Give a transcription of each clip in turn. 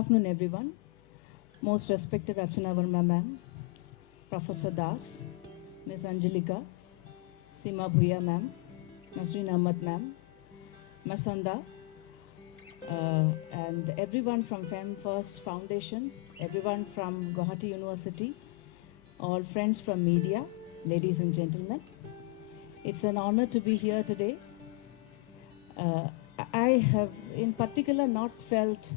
afternoon, everyone. Most respected Archana Verma ma'am, Professor Das, Ms. Angelika, Seema Bhuya ma'am, Nasreen Ahmad ma'am, Masanda, and everyone from Fem First Foundation, everyone from Guwahati University, all friends from media, ladies and gentlemen. It's an honor to be here today. I have in particular not felt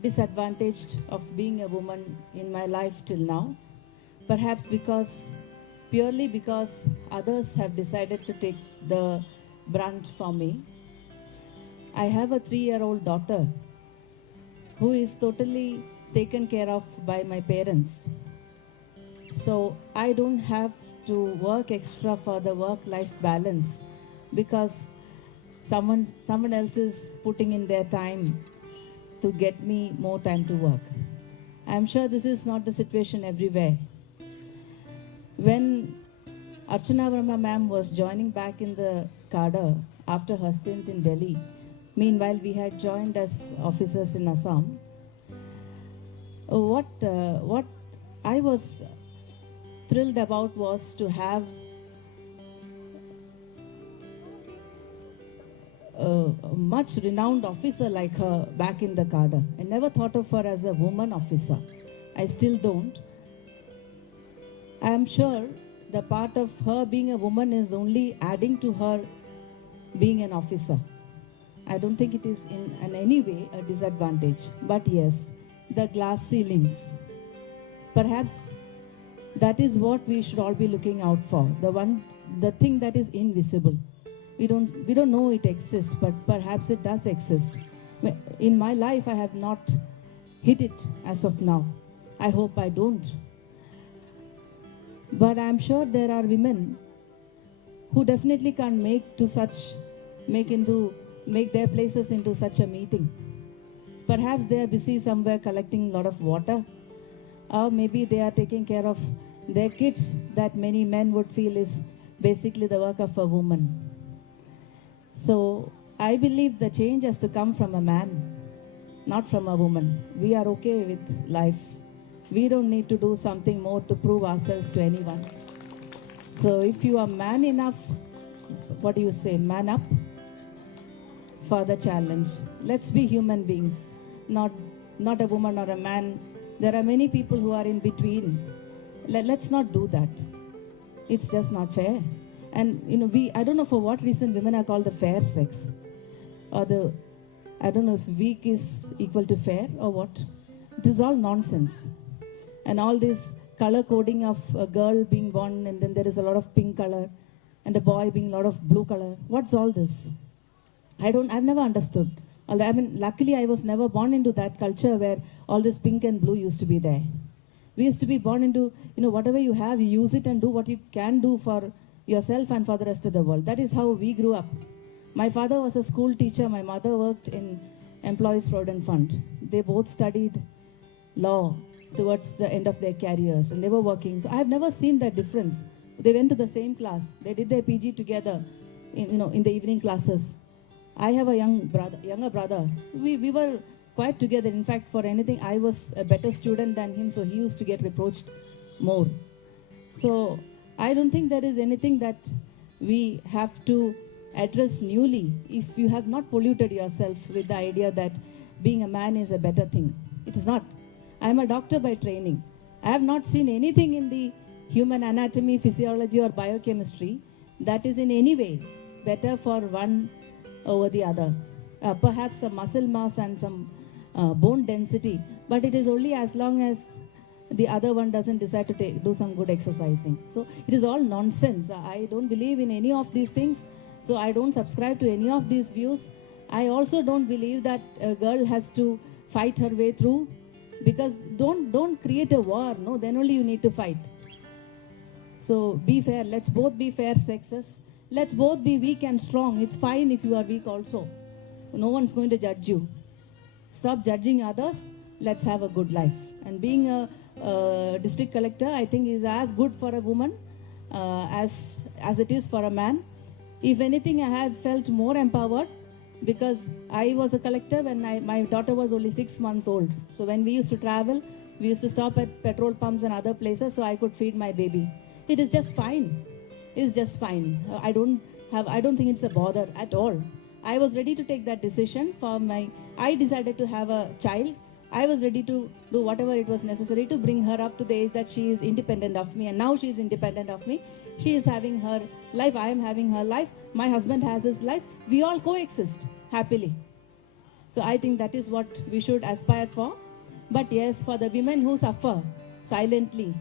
disadvantaged of being a woman in my life till now, perhaps purely because others have decided to take the brunt for me. I have a 3-year-old daughter who is totally taken care of by my parents. So I don't have to work extra for the work-life balance because someone else is putting in their time to get me more time to work. I'm sure this is not the situation everywhere. When Archana Verma ma'am was joining back in the cadre after her stint in Delhi, meanwhile we had joined as officers in Assam, what I was thrilled about was to have a much renowned officer like her back in the cadre. I never thought of her as a woman officer. I still don't. I am sure the part of her being a woman is only adding to her being an officer. I don't think it is in any way a disadvantage. But yes, the glass ceilings. Perhaps that is what we should all be looking out for. The thing that is invisible. We don't know it exists, but perhaps it does exist. In my life, I have not hit it as of now. I hope I don't. But I'm sure there are women who definitely can't make their places into such a meeting. Perhaps they are busy somewhere collecting a lot of water, or maybe they are taking care of their kids that many men would feel is basically the work of a woman. So I believe the change has to come from a man, not from a woman. We are okay with life. We don't need to do something more to prove ourselves to anyone. So if you are man enough, what do you say, man up for the challenge. Let's be human beings, not a woman or a man. There are many people who are in between. Let's not do that. It's just not fair. And I don't know for what reason women are called the fair sex, or I don't know if weak is equal to fair or what. This is all nonsense. And all this color coding of a girl being born and then there is a lot of pink color and a boy being a lot of blue color. What's all this? I've never understood. Luckily I was never born into that culture where all this pink and blue used to be there. We used to be born into, whatever you have, you use it and do what you can do for yourself and for the rest of the world. That is how we grew up. My father was a school teacher. My mother worked in Employees Provident Fund. They both studied law towards the end of their careers and they were working. So I have never seen that difference. They went to the same class. They did their PG together in the evening classes. I have a younger brother. We were quite together. In fact, for anything, I was a better student than him, so he used to get reproached more. So I don't think there is anything that we have to address newly if you have not polluted yourself with the idea that being a man is a better thing. It is not. I am a doctor by training. I have not seen anything in the human anatomy, physiology or biochemistry that is in any way better for one over the other. Perhaps some muscle mass and some bone density, but it is only as long as the other one doesn't decide to do some good exercising. So it is all nonsense. I don't believe in any of these things. So I don't subscribe to any of these views. I also don't believe that a girl has to fight her way through, because don't create a war. No, then only you need to fight. So be fair. Let's both be fair sexes. Let's both be weak and strong. It's fine if you are weak also. No one's going to judge you. Stop judging others. Let's have a good life. And being a district collector, I think, is as good for a woman as it is for a man. If anything, I have felt more empowered because I was a collector when my daughter was only 6 months old. So when we used to travel, we used to stop at petrol pumps and other places so I could feed my baby. It is just fine. It is just fine. I don't think it's a bother at all. I was ready to take that decision I decided to have a child. I was ready to do whatever it was necessary to bring her up to the age that she is independent of me, and now she is independent of me. She is having her life, I am having her life, my husband has his life. We all coexist happily. So I think that is what we should aspire for. But yes, for the women who suffer silently,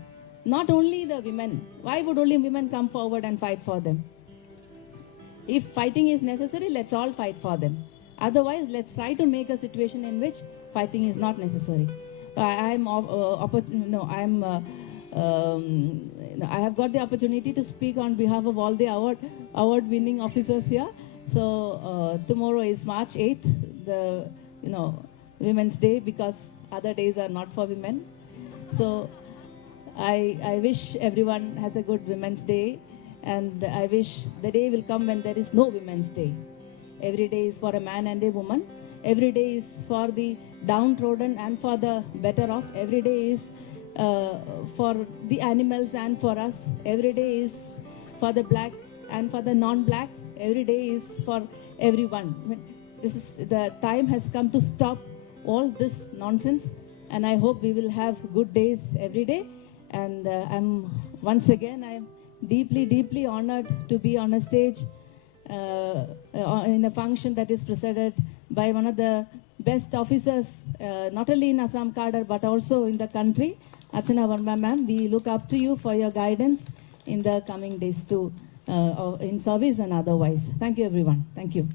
not only the women, why would only women come forward and fight for them? If fighting is necessary, let's all fight for them. Otherwise, let's try to make a situation in which fighting is not necessary. I have got the opportunity to speak on behalf of all the award-winning officers here. So tomorrow is March 8th, the Women's Day, because other days are not for women. So I wish everyone has a good Women's Day, and I wish the day will come when there is no Women's Day. Every day is for a man and a woman. Every day is for the downtrodden and for the better off. Every day is for the animals and for us. Every day is for the black and for the non-black. Every day is for everyone. The time has come to stop all this nonsense, and I hope we will have good days every day. And I'm deeply, deeply honored to be on a stage in a function that is presided by one of the best officers, not only in Assam cadre but also in the country, Archana Verma ma'am. We look up to you for your guidance in the coming days too, in service and otherwise. Thank you, everyone. Thank you.